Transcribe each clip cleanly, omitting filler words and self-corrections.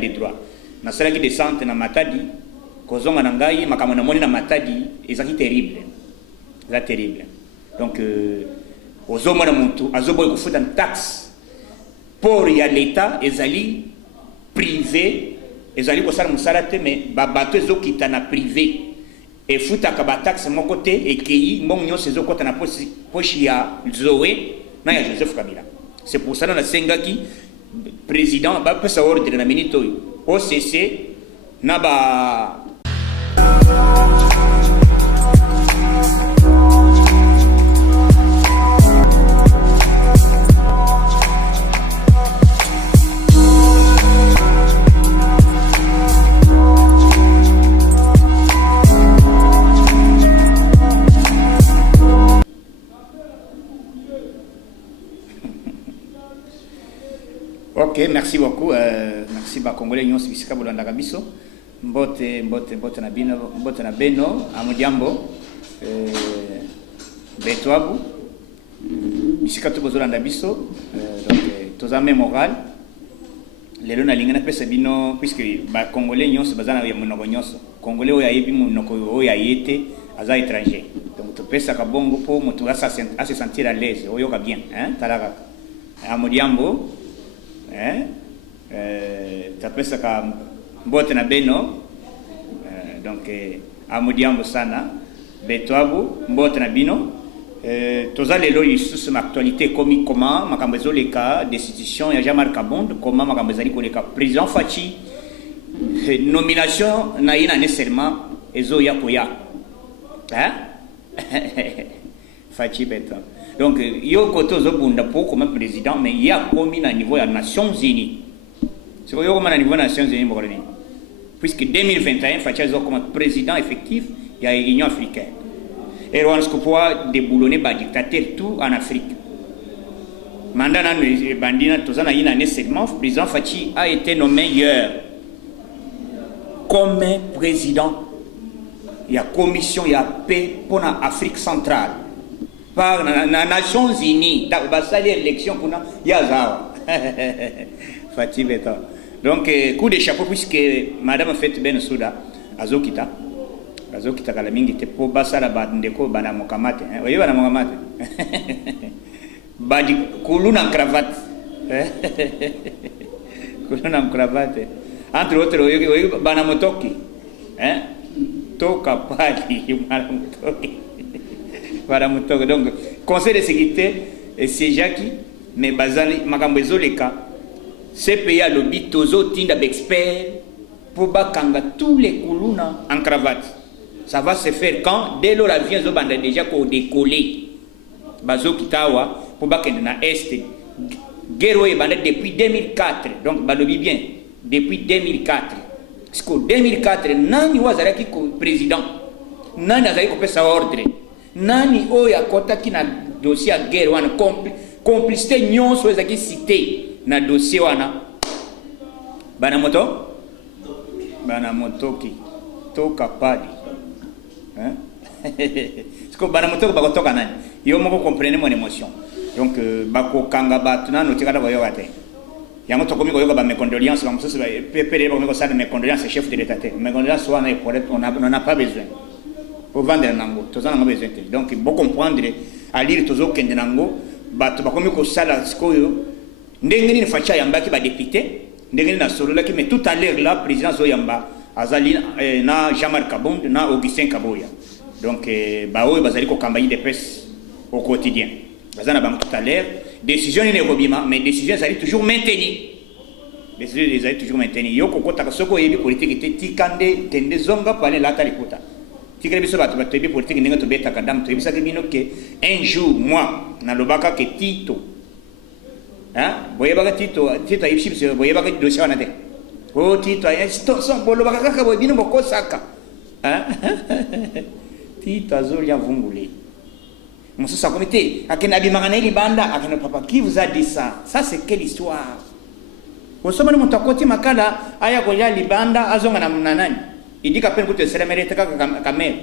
des droits. Na sala qui descente na matadi, kozonga na ngai makambo na moni na matadi, ezaki terrible. C'est terrible. Donc ozomona muntu azoboy kufuta taxe pour ya l'état ezali privé, ezali ko sala musala te mais ba bato ezokita na privé. Et futa ka ba taxe mon côté et qui mon nyonso ezokota na pochi ya Zoé na ya Joseph Kabila. C'est pour ça na sengaki président ba pesa ordre na minute OCC na ba Ok, merci beaucoup. Merci ba Congolais nyonso bisika bolanda kabiso. Mbote na beno amujambo. Betwabu. Bisika to bozolanda biso. Donc tozame moral. Lelo na lingana pesa bino puisque ba Congolais nyonso bazana ya monoko nyonso. Congolais oya yebi monoko oya yete aza étranger. Donc to pesa ka bongo po mutu asa se sentir à l'aise. Oyoka bien, hein? Talaka. Amujambo. Tapesa ka mbote na beno donc amudiambo sana betwabu mbote na bino toza lelo lisusu ma actualité komi comment makambo ezoleka destitution ya Jean-Marc Kabonde comment makambo ezali koleka président Fachi nomination na ina nécessairement ezoya koya Fachi beto. Donc, il y a un côté comme président, mais il y a commis à niveau des Nations Unies. C'est quoi, il y a comme à niveau des Nations Unies, puisque 2021, Fachi est comme président effectif, il y a l'Union africaine. Et on se peut déboulonner par dictateur tout en Afrique. Mandat dans bandina, tout ça, il y a nécessairement, le président Fachi a été nommé hier comme président. Il y a commission, il y a paix pour l'Afrique centrale. Par les Nations Unies, dans l'élection pour nous, Yazawa. Fatih Beta. Donc, coup de chapeau, puisque Madame Fait Ben Souda, Azokita Kalamingi, te po basala bandeko bana mokamate. Voyez, bana mokamate. Badi kuluna cravate. Kuluna cravate. Entre autres, bana motoki. Toka pali, bana motoki. Donc, Conseil de sécurité, c'est Jackie, mais Bazali, Makambezo Leka, CPI a lobby Tozo Tinda d'experts pour bakanga tous les koulouna en cravate. Ça va se faire quand dès lors la vie Zobanda déjà qu'on décoller. Bazo Kitawa pour bakenda na Est. Guerre est bandé depuis 2004. Donc, balobi bien, depuis 2004. Parce qu'en 2004, Nani Wazaraki président. Nani Azaki fait sa ordre. Nani oya kota ki na dossier à guerre wana complicité nyonso ezaki cité na dossier wana bana motoki toka pali parce que bana motoki bako toka nani yo moko comprendre mon émotion donc bako kanga batu na notika da boyo wate yango tokomi koyoka ba mes condoléances ba mususu ba pepele ba ko sala mes condoléances chef de l'état mes condoléances wana on n'a pas besoin pour vendre nango tozana nga besoin donc bon comprendre à lire tozo kende nango bato bakomi ko sala sikoyo ndenge ni facha yamba ki ba député ndenge na solo la ki mais tout à l'heure là président Zoyamba azali na Jean-Marc Kabonde na Augustin Kaboya donc ba oyo bazali ko campagne de presse au quotidien bazana bam tout à l'heure décision ni robima mais décision zali toujours maintenue décision zali toujours maintenue yoko kota soko yebi politique te tikande tende zonga pale la talikuta. Si vous avez politique, vous avez un jour, moi, dans le bac que Tito, vous voyez pas Tito, Tito, vous voyez pas que dossier. Oh, Tito, le bac que vous avez beaucoup saka. Tito, Azolia Vunguli. Mon sous comité, à Kenabi Maranelli Banda, à papa, qui vous a dit ça? Ça, c'est quelle histoire? Vous savez, mon takoti makala, aya goya libanda, azonga nanani. Il dit qu'à peine que tu es mérité quand même.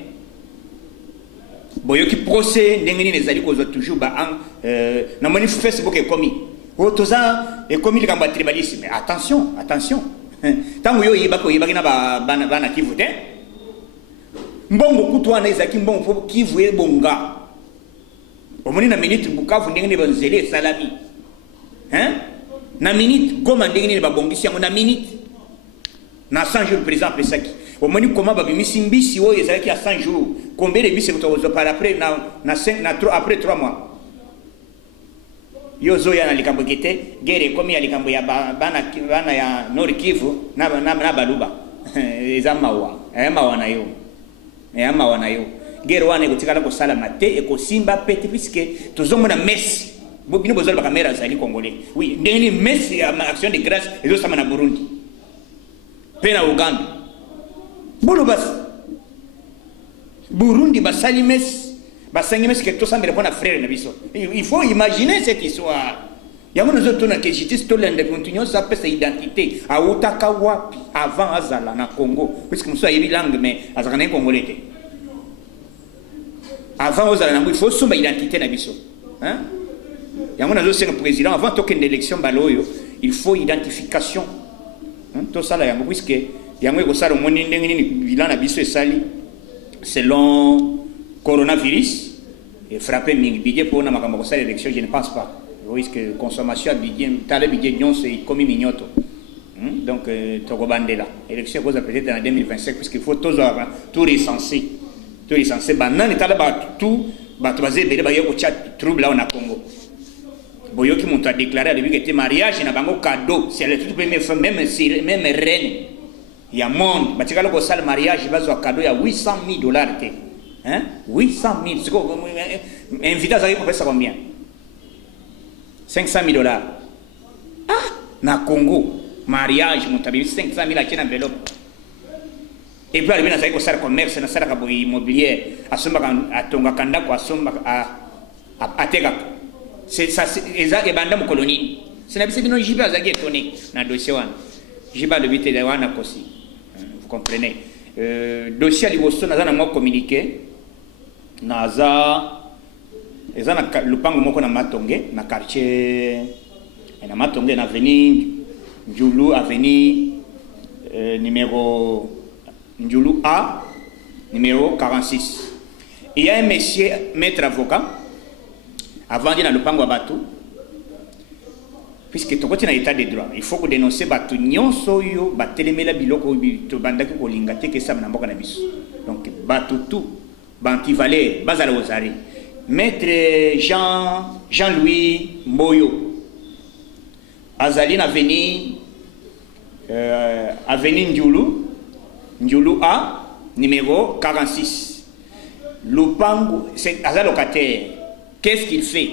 Boyoki procès, n'engeni les alliés qu'on a toujours na manif Facebook est commis. Otoza est commis le combat tribalisme. Mais attention, attention. tango yo yeba ko yeba kina bana Kivu te mbongo kutu wana ezaki mbongo po Kivu e bonga omoni na minute Bukavu ndenge ne banzele salami na minute Goma ndenge ne babongisi yango na minute na 100 jours président après ça qui omoni comment babimisi mbisi oyo ezalaki à 100 jours combien de bisi kutozo par après après 3 mois yozo ya na likambo kete gere komi ya likambo ya bana ya Nord Kivu na baluba ezamawa mawa na yo mawa na yo gere wana ekotikala ko sala mate ekosimba pete puisque tozomona Messi bino bozala ba kamera zali congolais oui ndeni Messi ya action de grâce ezo sama na Burundi pena Uganda bolo bas Burundi basali Messi basangi Messi que tout ça me répond à frère na biso il faut imaginer cette histoire yango nous autres na que justice to l'ende continuons ça peut cette identité a utaka wapi avant azala na Congo puisque muso yebi langue mais azaka na congolais te avant azala na il faut somba identité na biso yango nous autres président avant token élection baloyo il faut identification tout ça là yango puisque yango ko sala moni ndenge ni bilan na biso esali selon coronavirus et frappé mingi budget pour na makambo ça l'élection je ne pense pas risque consommation budget tale budget nyon c'est comme minyoto donc toko bandela élection cause peut-être en 2025 puisqu'il faut tout recenser banane tale ba tout ba troisième bele ba yoko chat trouble là on a Congo boyoki monto a déclaré à début que était mariage na bango cadeau c'est le tout premier femme même reine ya monde batikala ko sala mariage bazo cadeau ya $800,000 te 800,000 c'est quoi invité ça peut ça combien $500,000 na Congo mariage mon tabi 500,000 à une enveloppe et puis arrivé na ça ko sala commerce na sala ka immobilier asomba atonga kanda ko asomba ateka c'est ça eza e banda mo colonie c'est na bise bino jiba azaki étonné na dossier wana jiba le bite de wana kosi vous comprenez dossier à liboso naza na moi communiqué naza eza na lupango moko na Matonge na quartier na Matonge na avenue Njulu avenue numéro Njulu A numéro 46 il y a un monsieur maître avocat avant de na lupango bato puisque tokoti na état de droit il faut que dénoncer bato nyonso yo batelemela biloko to bandaki ko linga te ke sam na mboka na biso donc bato tout banti valer bazala osari maître Jean-Louis Mboyo azali na avenue Njulu A numéro 46 lupango c'est azal locataire qu'est-ce qu'il fait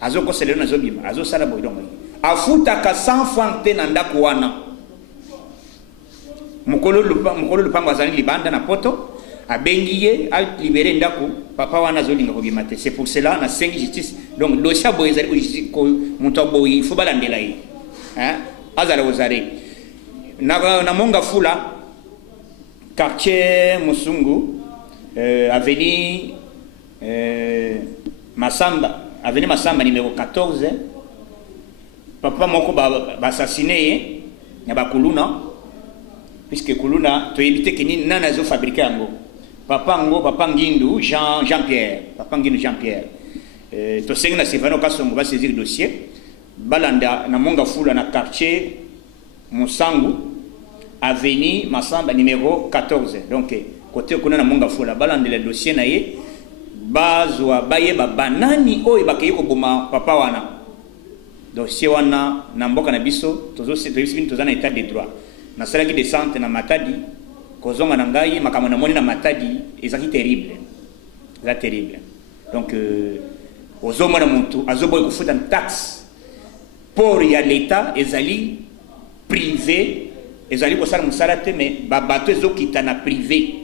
azoko selena nazobima azo sala boydongo afuta ka 100 francs te na ndako wana mukolo lupango azali libanda na poto abengiye a libérer ndako papa wana zolinga ko bimate c'est pour cela na 5 justice donc dossier boy ezali ko monto boy il faut balandela yi azala ozare na monga fula quartier Musungu avenue avenue Masamba numéro 14 papa moko assassiné na bakuluna puisque kuluna to éviter que ni nana zo fabriquer yango papa Ngindu Jean-Pierre to senga na Sivano Kasongo va saisir dossier balanda na monga fula na quartier Musangu avenue Masamba numéro 14 donc côté kuna na monga fula balanda le dossier na ye bazwa bayeba banani oyo bakeye ko boma papa wana dossier wana na mboka na biso tozana état de droit na sala ki descente na Matadi kozonga na ngai makambo na moni na Matadi ezaki terrible donc ozoma na muntu azoboy kufuta taxe pour ya l'état ezali privé ezali ko sala musala te mais bato ezokita na privé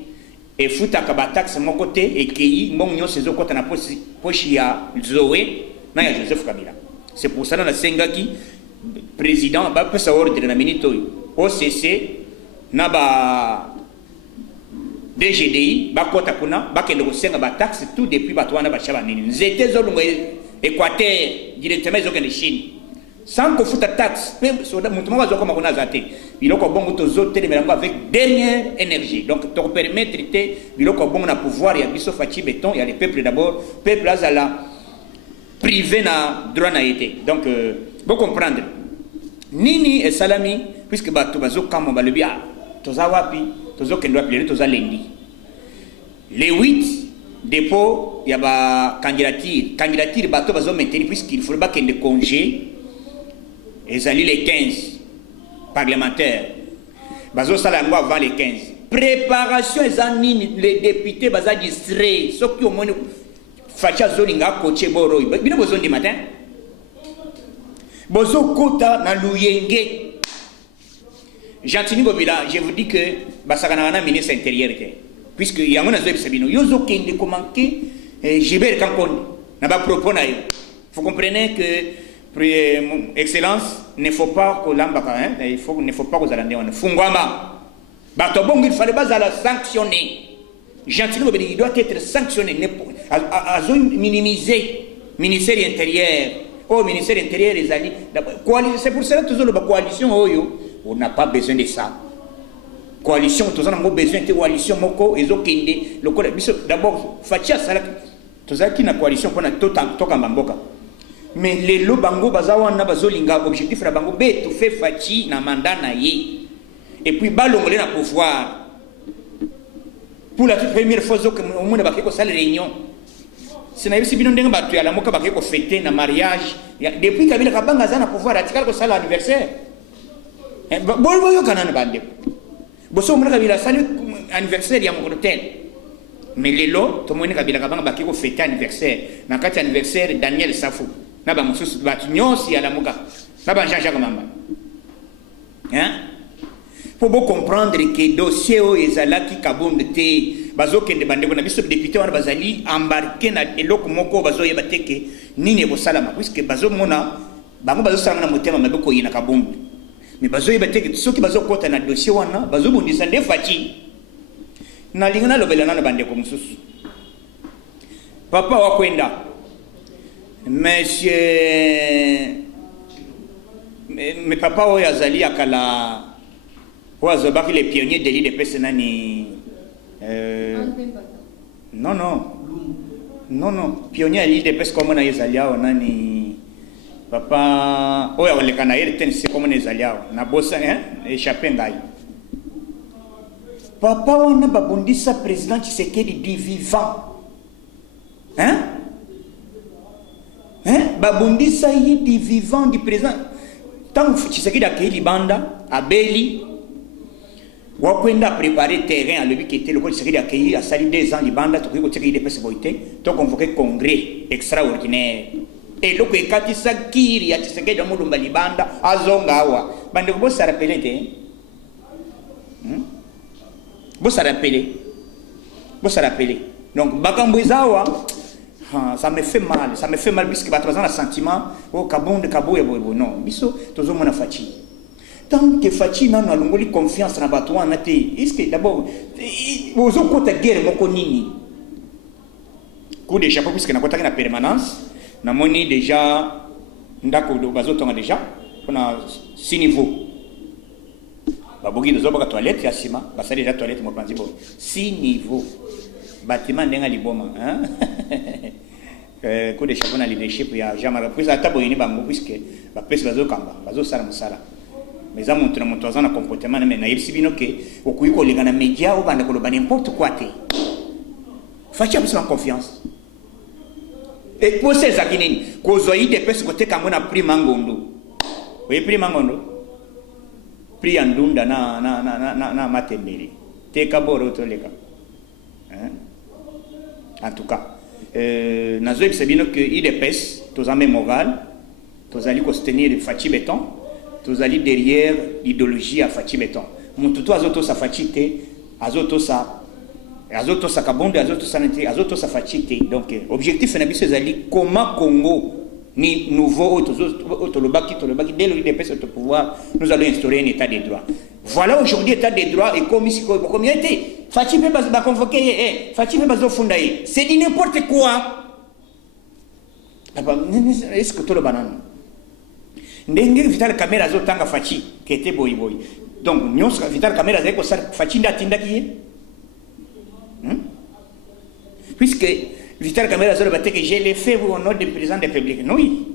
et futa ka taxe mon côté et qui mon nyo sezo kota na pochi ya Zoé na ya Joseph Kabila c'est pour ça na sengaki président ba pesa ordre na minito OCC na ba DGDI ba kota kuna ba kende ko senga ba taxe tout depuis ba twana ba chaba nini nzete zo lungo Équateur directement zo kende Chine sans que foute taxe même soda mutu moko azoko makona zate biloko bongo tozote de melango avec dernière énergie donc to permettre te biloko bongo na pouvoir ya biso faci béton ya le peuple d'abord peuple azala privé na droit na été donc vous comprendre nini et salami puisque bato bazo kamo balobi ah toza wapi tozo kendo wapi toza lendi les 8 dépôt ya ba candidature bato bazo maintenir puisqu'il faut pas qu'il de congé et ça les 15 parlementaires bazo sala ngo avant les 15 préparation ezanini les députés baza distrait soki au moins facha zolinga coaché boro bino besoin du matin bozo kota na luyenge Gentini Bobila je vous dis que basakana na ministre intérieur puisque yango na zoe sabino yozo kende komanke Gilbert Kankoni na ba propos na yo vous comprenez que excellence ne faut pas que l'ambaka hein ne faut pas que zalande on fungwama bato bongo il fallait pas la sanctionner Gentini Bobila il doit être sanctionné azo minimiser ministère intérieur au ministère intérieur les alliés c'est pour cela toujours la coalition oyo on n'a pas besoin de ça coalition tous on a besoin de coalition moko ezokende lokola biso d'abord fatia sala tozaki na coalition pona toka mboka mais lelo bango bazawa na bazolinga objectif na bango beto fait faci na mandat na ye et puis balongole na pouvoir pour la toute première fois que au monde bakeko sala réunion c'est na bino ndenga batu ya la moka bakeko fêter na mariage depuis Kabila kabanga zana pouvoir atikala ko sala anniversaire bon yo kanana bande boso mwana Kabila sali anniversaire ya mon hôtel mais lelo to mwana Kabila kabanga bakeko fêter anniversaire na kati anniversaire Daniel Safou na ba mususu batu nyosi ya la moka na ba Jean-Jacques Mamba hein faut bien comprendre que dossier o ezalaki kabonde te bazokende bandeko na biso député wana bazali embarqué na eloko moko bazoyeba teke nini ekosalama puisque bazomona bango bazosala na motema mabe koyina kabonde mais bazoyeba teke soki bazokota na dossier wana bazobundisa nde faci na lingana lobelana na bandeko mususu papa wakwenda monsieur mais papa oyo azali akala oyo baki les pionniers de l'île de Pessenani non pionnier de l'île de Pes comme on a Isalia on a ni papa oyo oleka na yele ten c'est comme on Isalia na bossa hein échappé ngai papa on a babundisa président Tshisekedi du vivant hein babundisa yi du vivant du président tant Tshisekedi akeli banda abeli wakwenda préparer terrain à l'objet qui était le col Tshisekedi accueilli à sali 2 ans libanda to ko Tshisekedi de possibilité to convoquer congrès extraordinaire et loko ekati sakiri ya Tshisekedi mulumba libanda azonga awa bande ko bosa rappeler te bosa rappeler donc bakambo ezawa ça me fait mal puisque ba 3 ans la sentiment au kabonde kaboya bobo non biso tozo mona faci tant que faci na longoli confiance na bato wana te est-ce que d'abord bozo kota guerre moko nini coup de chapeau puisque na kota na permanence na moni déjà ndako do bazo tonga déjà on a 6 niveaux babogi dozo baka toilette ya sima basali déjà toilette mo panzi bo 6 niveaux bâtiment ndenga liboma hein coup de chapeau na leadership ya Jean-Marie puis ata boyini bango puisque ba pesi bazo kamba bazo sala musala mais ça montre un comportement mais naïf si bino que au coup ko lingana média ou bande ko lo n'importe quoi te facha besoin confiance et pour ces akinini ko zoyi de pesi ko te kango na prix mangondo oui prix mangondo prix andunda na matembele te kaboro to leka hein en tout cas nazo c'est bien que il dépêche tous en moral tous allez ko soutenir fachi béton tous allez derrière l'idéologie à fachi béton mon tout azoto sa fachite azoto sa kabonde azoto sa nete azoto sa fachite donc objectif na biso ezali comment Congo ni nouveau autolobaki dès le dépêche de pouvoir nous allons instaurer un état de droit. Voilà aujourd'hui état de droit et communauté fachi pe ba convoquer fachi pe bazo fundaye c'est dit n'importe quoi. Est-ce que tout le banane ndenge Vital Kamerhe azotanga faci kete boy boy donc nyonso Vital Kamerhe azali kosala faci nde atindaki ye puisque Vital Kamerhe azoloba te que je l'ai fait au nom du président de la République oui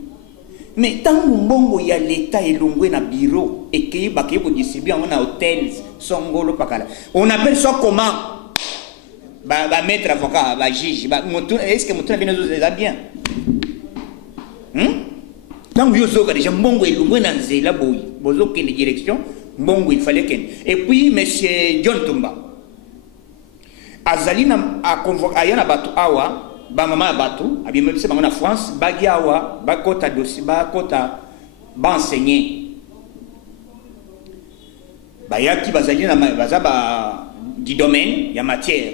mais tant mbongo ya l'état elongwe na bureau et que bakeye ko distribuer en hôtel songolo pakala on appelle ça comment ba maître avocat ba juge ba est-ce que mutu na bino zo bien tant yo zo ka déjà mbongo elongwe na nzela boy bozo kende direction mbongo il fallait ken et puis monsieur John Tumba azali na a convoquer ayana batu awa ba mama batu abimebise bango na France bagi awa bakota dossier bakota ba enseigner bayaki bazali na bazaba du domaine ya matière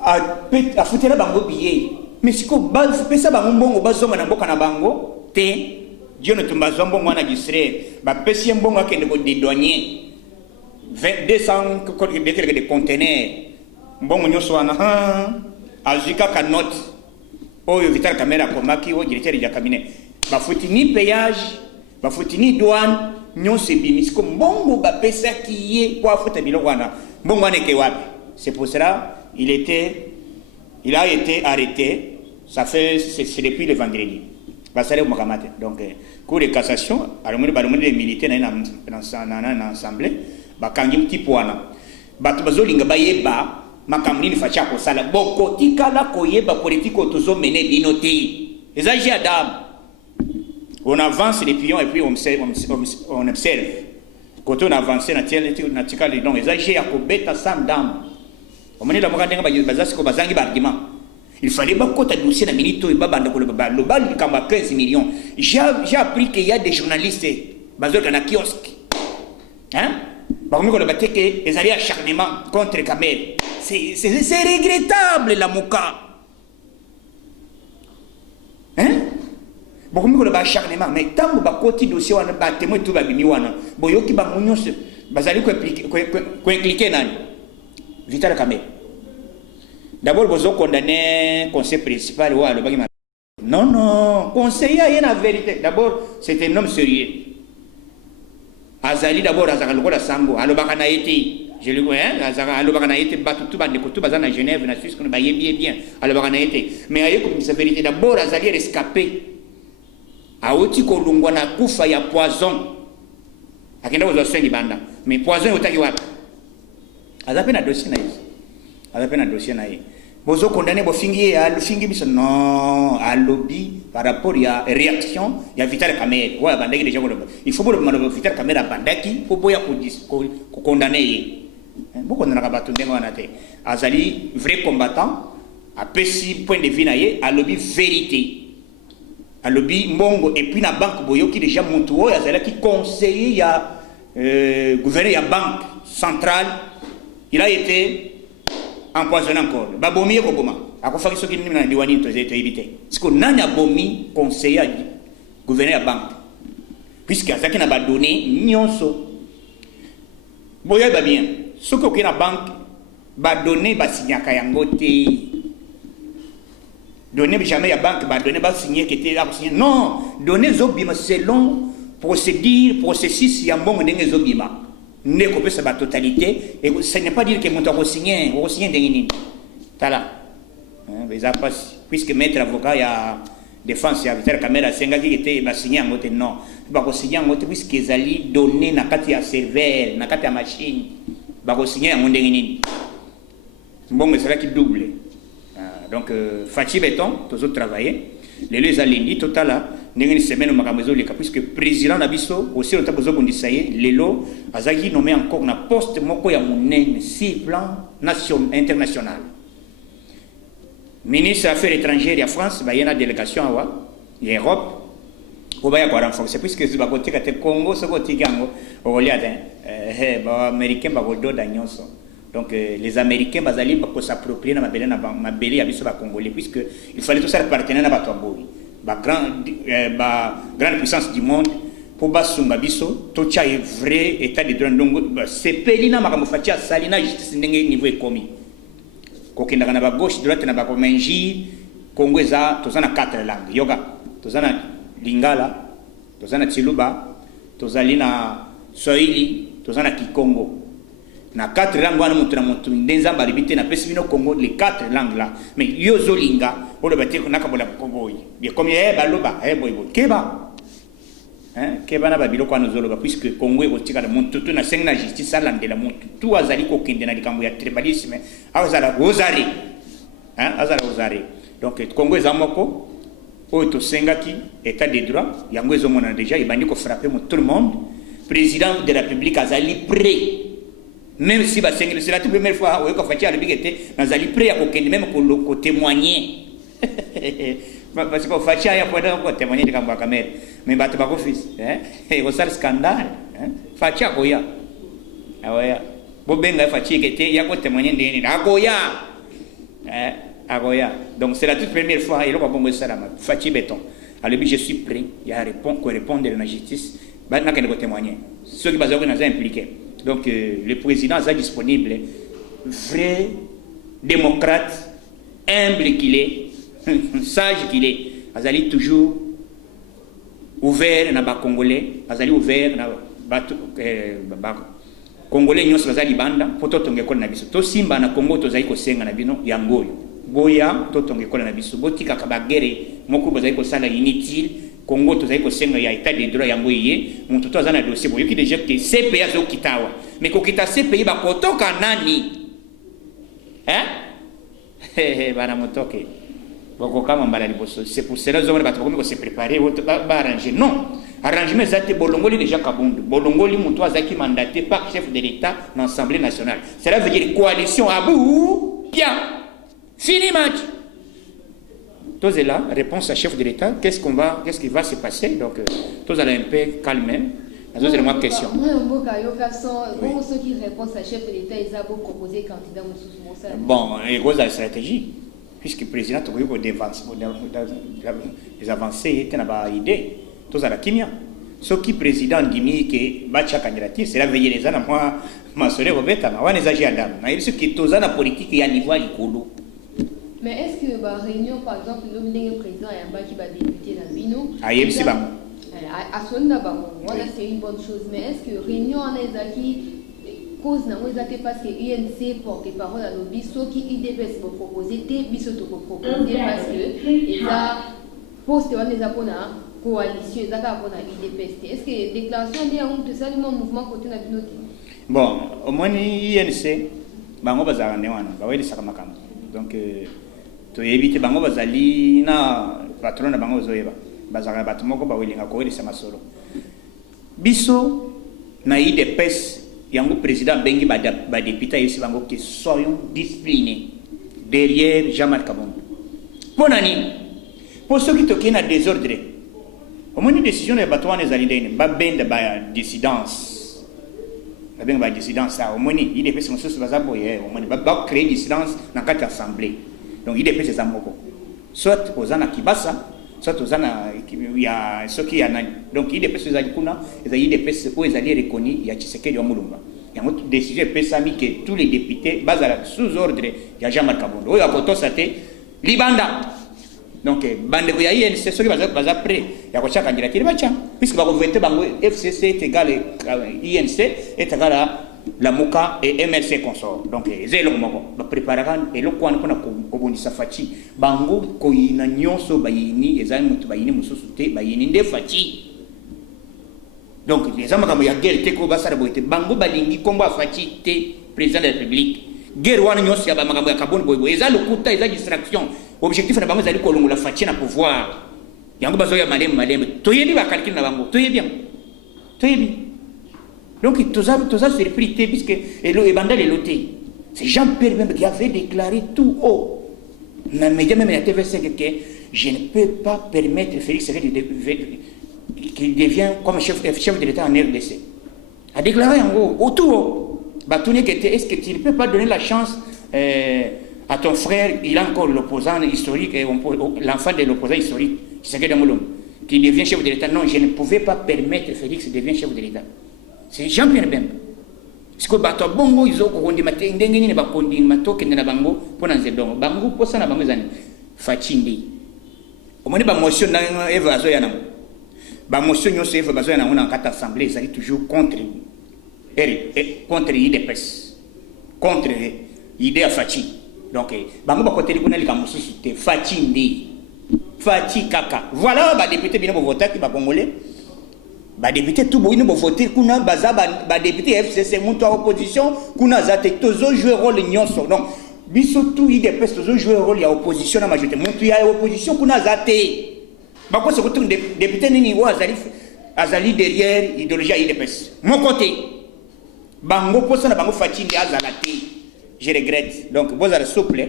a futela bango billet mais siko ba pesa bango mbongo bazonga na mboka na bango te John Tumba zombo mwana Israël ba pesi mbongo akende ko dédouanier 200 de conteneurs mbongo nyoso wana azika ka note oyo Vital Kamerhe akomaki o directeur ya cabinet bafuti ni péage bafuti ni douane nyonso ebimisiko mbongo bapesaki ye po afuta biloko wana mbongo wana eke wapi c'est pour cela il a été arrêté c'est depuis le vendredi basale mokamate donc cour de cassation alomoni balomoni les militaires na assemblée bakangi mtipo wana bato bazolinga bayeba makambo nini faci akosala bokotikala koyeba politike oyo tozomene bino te eza jeu ya dame on avance les pions et puis on observe kote on avance na tikali donc eza jeu ya kobeta sans dame omoni lamoka ndenge baza siko bazangi baargument il fallait bakota dossier na minute oyo babanda koloba loba likambo ya 15 millions j'ai appris qu'il y a des journalistes bazoka na kiosque hein bakomi koloba te ke ezali acharnement contre Kamerhe c'est regrettable la moka hein bakomi koloba acharnement mais ntango bakoti dossier wana batémoin tu babimi wana boyoki bango nyonso bazali koimplike nani Vital Kamerhe d'abord bozo condamné conseil principal ou alobaki non conseiller a la vérité d'abord c'est un homme sérieux azali d'abord azaka lokola sango alobaka na été je le vois azaka alobaka na été batu tu bande ko tu bazana Genève na Suisse ko ba yebi bien alobaka na été mais aye ko sa vérité d'abord azali rescapé auti ko lungwa na kufa ya poison akenda ko zosengi banda mais poison otaki wapi azape na dossier na ye azape na dossier na ye bozo condamné bo fingi alufingi biso non alobi par rapport ya réaction ya Vital Kamerhe wa bandaki déjà ko il faut bo mano Vital Kamerhe bandaki po boya ko condamné ye boko na ka batu ndengo na te azali vrai combattant a pesi point de vue na ye alobi vérité alobi mbongo et puis na banque boyoki déjà muntu oyo azali ki conseiller ya gouverneur ya banque centrale il a été empoisonné encore babomi ko boma akofaki soki nini na diwani to éviter siko nani abomi conseiller gouverneur ya banque puisque azaki na ba données nyonso boya ba bien soki oki na banque ba données ba signaka yango te données jamais ya banque ba données ba signer que te la signer non données zobima selon processus ya mbongo ndenge zobima ne kopesa ba totalité et ce n'est pas dire que monto ko signer ndenge tala mais ça passe puisque maître avocat ya défense ya Vital Kamerhe senga ki était ba signer ngote non ba ko signer ngote puisque ezali donné na kati ya serveur na kati ya machine ba ko signer ndenge nini mbongo sera ki double donc faci beton tous travailler les alindi totala ndenge semaine makambo leka puisque président na biso aussi on t'a besoin bondisa ye lelo azaki nommé encore na poste moko ya monene sur plan national international ministre affaires étrangères ya France ba yena délégation awa ya Europe ko ba ya kwa renforcer puisque ba côté ka te Congo so côté kango o liata ba américain ba gododa nyonso donc les américains bazali ba s'approprier na mabele ya biso ba congolais puisque il fallait tout ça partenaire na ba tambori grande puissance du monde pour basunga biso to cha vrai état de droit donc c'est pelina makambo fatia salina justice ndenge niveau ekomi ko kenda na ba gauche droite na ba komenji Congo eza tozana 4 langues yoga tozana lingala tozana Tiluba, tozali na Swahili, tozana Kikongo. Na 4 langues wana mutu na mutu ndenzamba libite na pesi bino Congo les 4 langues là. Mais yo zolinga o le bati ko nakabola Congo. Bien comme baloba boy keba. Keba na babilo kwa nozoloba puisque Congo est otika na mutu tout na senga na justice alandela mutu. Tout azali ko kende na likambo ya tribalisme. Azala ozari. Azala ozari. Donc Congo ezamoko o to sengaki état de droit yango ezomona déjà ibandi ko frapper tout le monde. Président de la République azali prêt. Même si c'est la toute première fois où on fait à l'habitude, nous allons prêts à même pour témoigner. Parce que fait à pour témoigner de la caméra. Mais tu vas pas fils, et vous savez scandale, fait à Goya. Ah ouais, bon ben la fatigue était, il y a quoi témoigner de Goya. Donc c'est la toute première fois et là on va ça là, fatigue béton. Alors je suis prêt, il y a répondre de la justice, bah n'a qu'à témoigner. Ceux qui basent nous impliqués. Donc le président est disponible, vrai démocrate, humble qu'il est, sage qu'il est, Azali toujours ouvert na ba Congolais, Azali ouvert na ba Congolais nyos bazali banda, poto tonge kola na biso. To simba na Congo to zali ko senga na bino yangoyo. Boya to tonge kola na biso. Botika ka bagere moko bazali ko sala inutile. Congo tozali ko senga ya état de droit yango yé mutu to azana dossier boyoki déjà que CPI azo kitawa mais ko kita CPI ba kotoka nani bana motoke boko kama mbala liboso c'est pour cela zomona bato ko se préparer ba arranger non arrangement zate bolongoli déjà kabundu bolongoli mutu azaki mandaté par chef de l'état dans l'Assemblée nationale cela veut dire coalition à bout bien fini match. Tous est là, réponse à chef de l'État, qu'est-ce qui va se passer? Donc, tous allons un peu calmer. C'est une question. Comment ceux qui répondent à chef de l'État, ils ont proposé candidat sous bon, il y a une stratégie. Puisque le président a eu des avancées, il a une idée. Tous à la kimia. Ce qui président dit que Bacha candidature, c'est la veille des années. Moi, ma soeur Roberta, on est âgé à dame. Il y a qui tous à la politique et à niveau à l'écolo. Mais est-ce que la réunion, par exemple, le président qui va débuter dans Bino, à c'est une bonne chose. Mais est-ce que réunion en Ezaki cause parce que l'UNC porte parole à l'objet, ceux qui IDPS vont proposer, des bisous vont proposer parce que ils ont posté une coalition, ils ont IDPS. Est-ce que déclaration de ça, le mouvement côté la Bino? Bon, au moins l'UNC, on va donc to éviter bango bazali na patron na bango zoeba bazaka bato moko ba welinga ko elisa masolo biso na IDPS yango président bengi ba député ici bango que soyons disciplinés derrière Jean-Marc Kabongo ponani pour ceux qui toquent na désordre au moins une décision de bato wana ezali ndene ba benda ba dissidence ba benga ba dissidence ça au moins IDPS mosusu bazaboye au moins ba créer dissidence dans quatre assemblées. Donc il dépend des amoko. Soit aux ana kibasa, soit aux ana ya ce qui a donc il dépend des alikuna, il dépend où ils allaient reconnaître ya Tshisekedi wa Mulumba. Il y a une décision pesami que tous les députés basent sous ordre ya Jean-Marc Kabondo. Oyo apoto sate libanda. Donc bande ko ya INC ceux qui baza prêt ya ko chaka candidature bacha puisque ba ko voter bango FCC est égal INC est égal à la Muka et MLC consort. Donc, c'est le moment. Nous préparons et le coin qu'on a kobondisa fati. Bango koina nyonso bayini ezali mutu bayini mususu te bayini nde fati. Donc, les hommes comme ya guerre te ko basara boite bango balingi kombo fati te président de la République. Guerre wana nyonso ya ba makambo ya kaboni boybo ezali lokuta ezali distraction. Objectif na bango ezali kolongola fati na pouvoir. Yango bazoya malem. Toyebi ba calcul na bango. Toyebi. Donc, tout ça surpris, puisque le bandal est loté. C'est Jean-Pierre même qui avait déclaré tout haut, dans les médias, même à TV5, que je ne peux pas permettre Félix qu'il devienne comme chef de l'État en RDC. A déclaré en gros, au tout haut, est-ce que tu ne peux pas donner la chance à ton frère, il a encore l'opposant historique, l'enfant de l'opposant historique, qui devient chef de l'État. Non, je ne pouvais pas permettre Félix de devenir chef de l'État. C'est Jean-Pierre Bemba. Parce que bato bongo izo ko kondi mate ndenge ni ba kondi matoke na bango pona nzedongo bango posa na bango zani fachindi omoni ba motion na eva azo yana ba motion nyonso efa bazo na ngona kata assemblée ça toujours contre IDPS contre idée à Fachi donc bango ba côté kuna lika mususu te Fachi ndi Fachi kaka voilà ba député bino voter ki ba congolais ba député tout boino ba voter kuna baza ba député FCC muntu à opposition kuna za te tozo jouer rôle nyonso donc biso tout IDPS tozo jouer rôle ya opposition na majorité muntu ya opposition kuna za te ba ko se ko député nini wa azali derrière idéologie IDPS mon côté bango posa na bango Fachi ndi azala te. Je regrette. Donc, vous avez souple,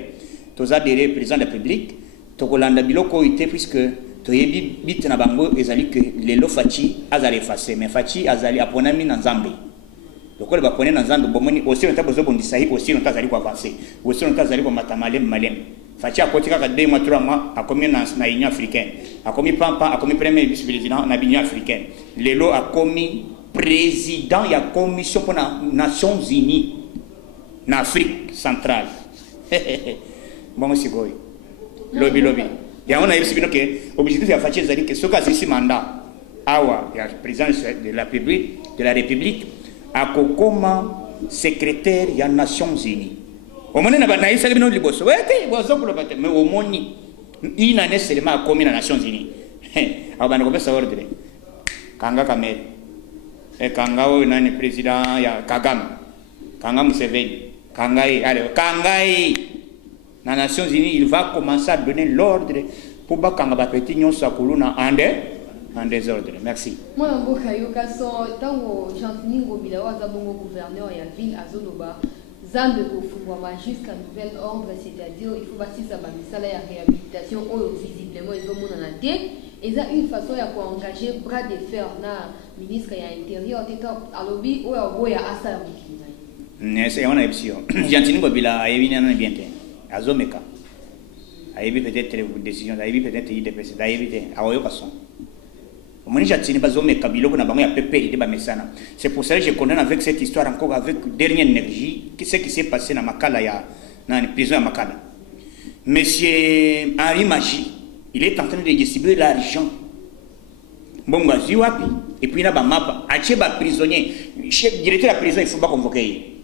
vous avez le président de la République, vous avez biloko ité puisque vous avez bit na bango ezali que les lo Fachi azali effacé, mais Fachi azali aponami na Nzambe. Donc, on va connaître na Nzambe bomoni aussi on t'a besoin de ça aussi on t'a zali ko avancer. Aussi on t'a zali ko matamalem malem. Fachi a côté ka 2 mois 3 mois a commis na Union africaine. A commis pampa a commis premier vice-président na Union africaine. Les lo a commis président ya commission pour na Nations Unies. En Afrique centrale. Bon, c'est quoi? Lobby. Il y a un objectif de faire que ce cas ici mandat, il y a le président de la République, à Kokoma, secrétaire des Nations Unies. Au moment où on a eu ça, mais au moins, il n'a pas seulement commis les Nations Unies. Alors, on a savoir Kanga Kamel, Kanga, le président Kagame, Kanga Museveni. Kangai, na Nations Unies, il va commencer à donner l'ordre pour que Kanga Bapeti nyon sakuluna en désordre. Merci. Moi, gouverneur et ville à Zoloba, jusqu'à nouvel ordre, c'est-à-dire il faut bâtir sa la réhabilitation visiblement ils vont en attaquer. Et ça une façon de engager bras de fer na ministre de l'Intérieur, à lobby ou à Asa. C'est on a option. Jantini Bobila a évidemment bien été. Azomeka. A évité peut-être une décision, a évité peut-être IDPS, a évité à Oyokason. Au moins Jantini Bazomeka Bilo qu'on a bango ya PP de Bamesana. C'est pour ça que je connais avec cette histoire encore avec dernière énergie, ce qui s'est passé dans Makala ya dans une prison à Makala. Monsieur Henri Magie, il est en train de distribuer l'argent. Bon wapi et puis na ba mapa ache ba prisonnier chef directeur de la prison il faut pas convoquer.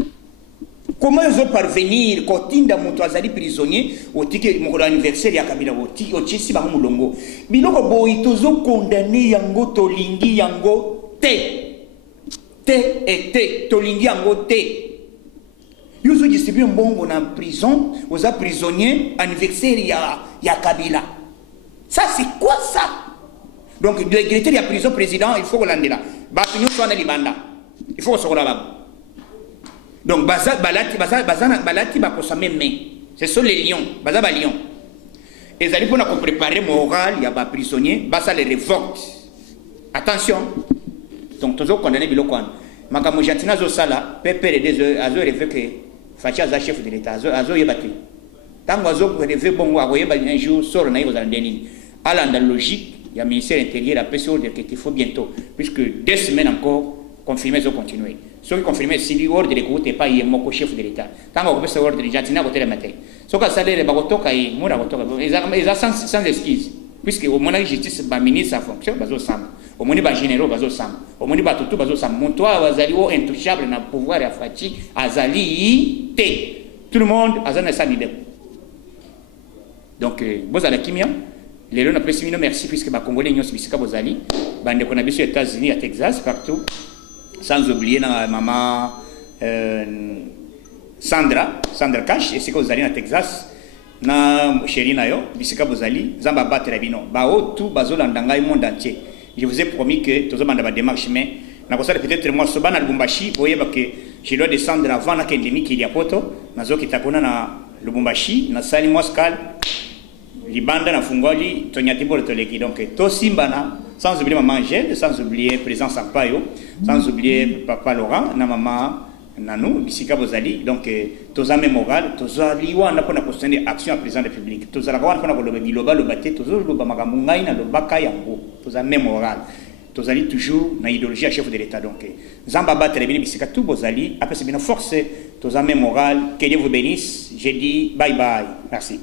Comment ils ont parvenir kotinda mutu azali prisonnier otike moko anniversaire ya Kabila otisi ba mulongo biloko boyi tozo condamner yango tolingi yango te tolingi yango te yuzo distribuer mbongo na prison aux prisonniers anniversaire ya Kabila. Ça c'est quoi ça? Donc, le directeur de la prison président, il faut que l'on là. Batunyo soit dans Libanda. Il faut que ce soit là. Donc, balati bakosame mais ce sont les lions. Bazaba lions. Et ça dit pour nous préparer moral, il y a des prisonniers, basa les révolte. Attention. Donc, toujours condamné bilokwan. Makamo jantina zo sala, pepe les azo rêvé que Fachi aza chef de l'État, azo yebati. Tango azo rêvé bon wa yeba un jour sort na yozala ndeni. Ala dans logique. Il y a le ministère intérieur, la PSO, qu'il faut bientôt, puisque 2 semaines encore, confirmer, ils ont continué. Ceux qui confirment, si l'ordre de l'écoute n'est pas mon chef de l'État. Tant qu'on peut se ordre de l'Argentine, on va le matin. Ce que ça veut dire, ils ont sans excuse. Puisque au moment de la justice, le ministre en fonction, au moment de généraux, au moment de tout, mon toit, Azali, intouchable, dans le pouvoir de Fachi, Azali, tout le monde, Azali, ça l'idée. Donc, vous avez la kimia. Les gens apprécient merci puisque les Congolais sont bisika bozali, bande qu'on a aux États-Unis, à Texas, partout, sans oublier na maman Sandra Cash, et c'est que vous allez à Texas, na chérie na yo, bisika bozali, zamba battre la bino, bao tout bazo landanga monde entier. Je vous ai promis que tout le monde va démarcher, mais na kosa peut-être moi soba na Lubumbashi, voyez que je dois descendre avant la kendemi qui y a poto, na zo kitakona na Lubumbashi, na sali Moscal. Libanda na fungoli tonyati bolo toleki donc to simbana sans oublier maman Angèle, sans oublier président Sampaio, sans oublier papa Laurent na maman Nanou bisika bozali donc tozame moral tozali wana pona kostenir action à président de la République tozala wana pona koloba biloba lobate tozoloba makambo ngai na lobaka yango tozame moral tozali toujours na idéologie à chef de l'État donc zamba battre bini bisika tout bozali après c'est bien force tozame moral que Dieu vous bénisse, j'ai dit bye bye, merci.